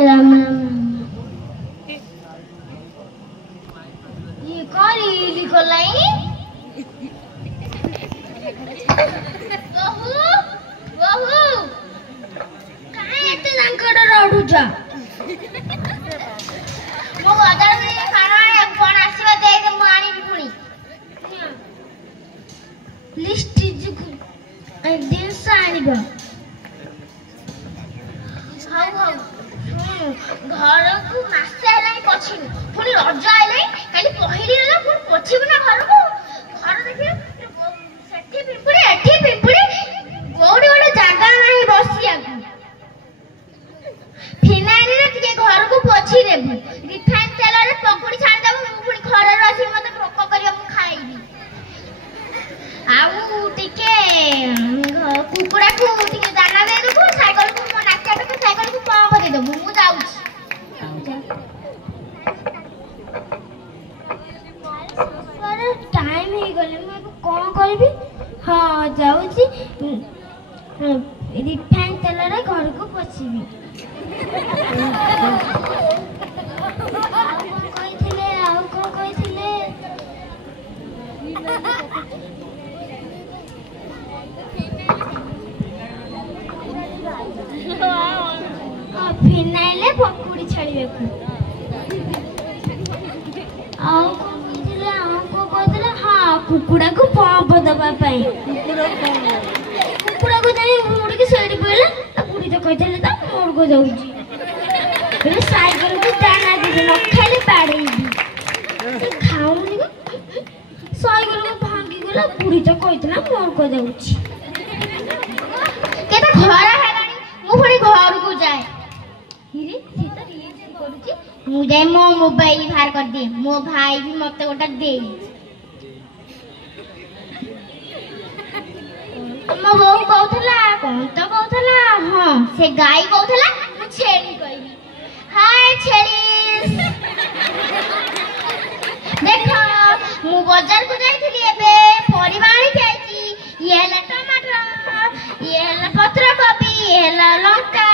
राम राम। ये कौन लिखो लाइन? बहू बहू कहाँ एते संकट रहुजा? मो बाजार में खाना है कौन आशीर्वाद दे के मानी पुणी लिस्ट दिन सानिबा हाउ हाउ घर को मासे आइलाइ पछिनु पुणी रज आइलाइ काली पहिली रज पुणी पछिबु ना घर को घर देखियो सेठी पिंपुड़ी एठी पिंपुड़ी कोडी गोटे जागा नाही बसिया फिनाइल रे टिके घर को पोछि देबु रिफाइन तेल रे पकोड़ी छाड़ देबु पुणी घर रे आसी मते भोक करियो मु खाइबी आउ टिके कुकुड़ा को टिके दाना दे देबु साइकिल को मो नाचा पे साइकिल को पंप दे देबु मु जाउछि पर टाइम हे गले मु कोन करबी हां जाउछि रिफाइन तेल रे घर को पोछिबी आउ कोन कहिथिले फिनाइले पकुड़ी छाड़िबेकु आउ को कहथिले हां कुकुड़ा को पंप दबा पाई कुकुड़ा को जाई मुड़ी के सेडी पइला त बुढ़ी तो कहथिले त मोर को जाउची फिर साइकिल को दाना दे न खाली पाड़ेबी खाउनी साइकिल को भांगी गला बुढ़ी तो कहथिला मोर को जाउची केता घर हेलानी मु पुणी घर को जाए हिरे सीता रील्स करूची मु जाए मो मोबाइल बाहर कर दे मो भाई भी मते गोटा दे मो बहू कहथला कोन तो कहथला हां से गाय कहथला मु छेली कहबी हाय छेली देखो मु बाजार को जाइथिली एबे परिवार जाइची ये ले टमाटर ये ले पत्र कोबी ये ले लंका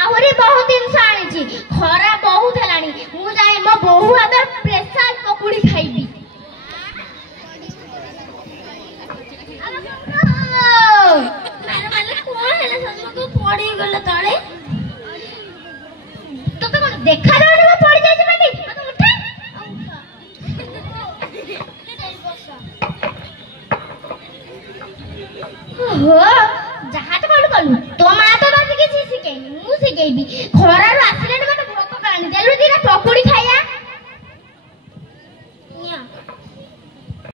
आहुरी बहुत दिन साणीची खरा बहुत हेलानी मु जाय मो बहु आदर प्रेशर पकुड़ी खाइबी मारे कोन हेले सजमा को पड़ी गले तळे तो कोन देखा जाने में पड़ी जाय बेटी तो उठा हो जहा तो कलु तो मा तो बाकी किसी सिकेनी मु सिकेबी खरा रो आसिले मते भोक कानी देलु दिना पकुड़ी खाया निया